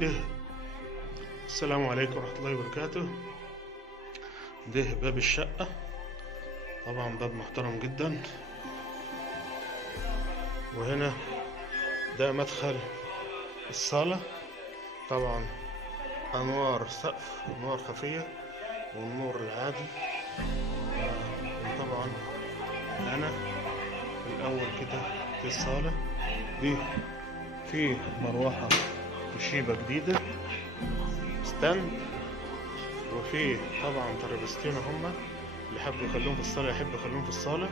ده السلام عليكم ورحمة الله وبركاته. ده باب الشقة، طبعا باب محترم جدا. وهنا ده مدخل الصالة، طبعا أنوار سقف، أنوار خفية والنور العادي. طبعا هنا الأول كده في الصالة دي في مروحة وشيبة جديدة ستاند، وفي طبعا ترابيزتين هما اللي يحبوا يخلوهم في الصالة يحب يخلوهم في الصالة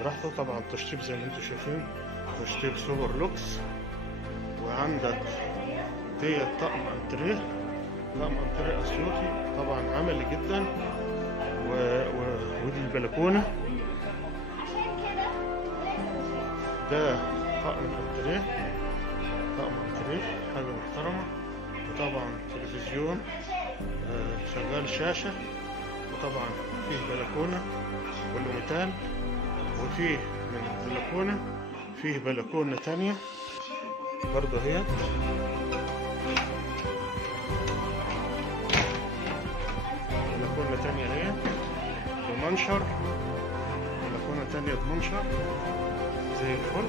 براحته. طبعا تشطيب زي ما انتم شايفين، تشطيب سوبر لوكس. وعندك ديت طقم انتريه، طقم انتريه اسيوطي طبعا عملي جدا. ودي البلكونة، ده طقم انتريه، طقم انتريه حاجة محترمة. وطبعا تلفزيون شغال شاشة، وطبعا فيه بلكونة والأوميتال، وفيه من البلكونة فيه بلكونة تانية برضه هي بلكونة تانية هي بمنشر، بلكونة تانية بمنشر زي الفل.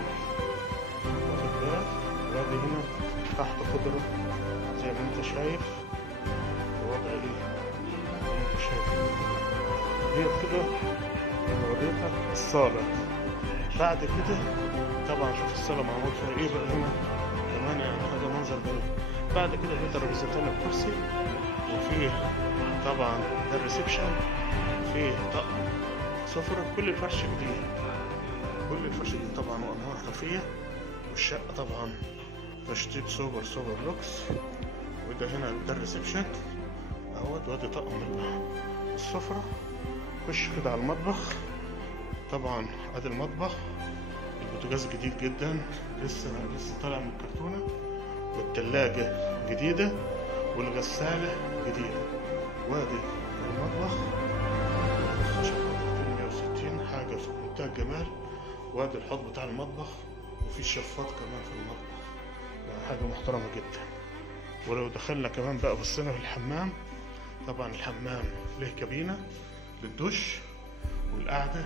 واخد بالك؟ وادي هنا تحت خضرة زي ما انت شايف، الوضع ايه زي ما انت شايف. هي كده انا وريتك الصالة. بعد كده طبعا شوف الصالة معمول فيها ايه بقى هنا كمان، يعني حاجة منظر جميل. بعد كده في ترابيزتين الكرسي، وفي طبعا ده الريسبشن، في طقم سفرة. كل الفرش جديد، كل الفرش جديد طبعا، وانوار خفية. والشقة طبعا تشطيب سوبر لوكس. وده هنا ده الريسبشن اهوت، وادي طقم السفرة. خش كده على المطبخ، طبعا ادي المطبخ. البوتاجاز جديد جدا، لسه طالع من الكرتونة. والتلاجة جديدة، والغسالة جديدة. وادي المطبخ خشب 160 حاجة في منتهى الجمال. وادي الحوض بتاع المطبخ، وفي شفاط كمان في المطبخ، حاجة محترمة جدا. ولو دخلنا كمان بقى بصينا في الحمام، طبعا الحمام له كابينة للدش والقعدة.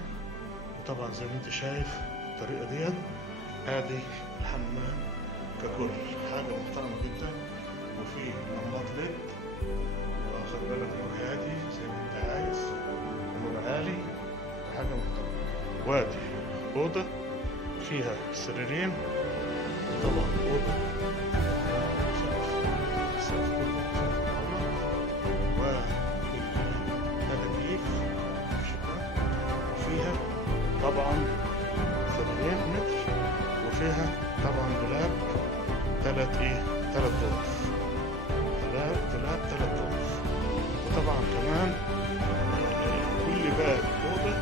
وطبعا زي ما انت شايف الطريقة ديت، ادي الحمام ككل حاجة محترمة جدا. وفي لمبات ليد، واخد بالك نور هادي زي ما انت عايز، ونور عالي، وحاجة محترمة. وادي أوضة فيها سريرين، وطبعا أوضة وتكييف وفيها طبعا سريرين متر، وفيها طبعا دولاب تلات غرف، دولاب تلات غرف. وطبعا كمان كل باب أوضة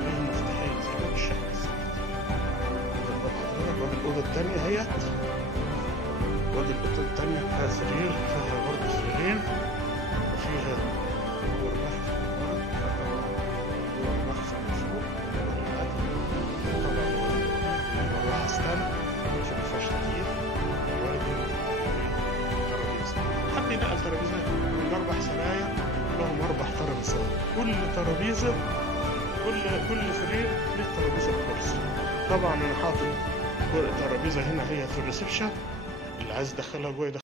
ليه مفتاحين زي باب الشمس. وادي الأوضة التانية اهيت، وادي الأوضة التانية فيها سرير، فيها برضه سريرين، وفيها دور مخزن من فوق. وطبعا مروحة ستاند مفيهاش تكييف. وادي ترابيزة، حد ينقل ترابيزة من 4 سراير لهم 4 ترابيزات. كل ترابيزة كل سرير له ترابيزة بكرسي. طبعا انا حاطط ترابيزة هنا هي في الريسبشن، اللي عايز يدخلها جوه